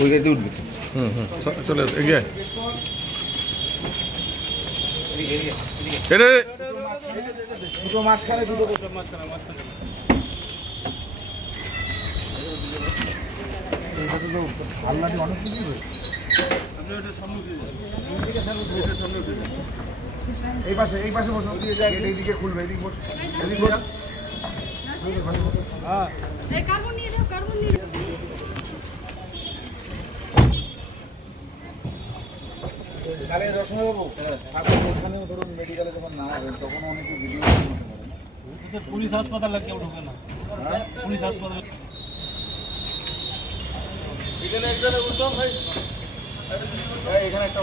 ওই গাড়িতে উঠবি। চলে এগিয়ে দুটো মাঝখানে দুটো আল্লাহ অনেক কিছু এই পাশে বসো, এইদিকে খুলবে, এইদিকে বসো, এদিকে বসো। হ্যাঁ কার্বন নিয়ে যাও, কার্বন নিয়ে যাও। তাহলে রসনাবাবু আপনি ওখানেও ধরুন মেডিকেলে যখন না হবেন তখন অনেকে ভিডিও করতে পারেন। পুলিশ হাসপাতাল কেউ ঢোকে না, পুলিশ হাসপাতাল এখানে একজনে উঠতাম ভাই, এখানে একটা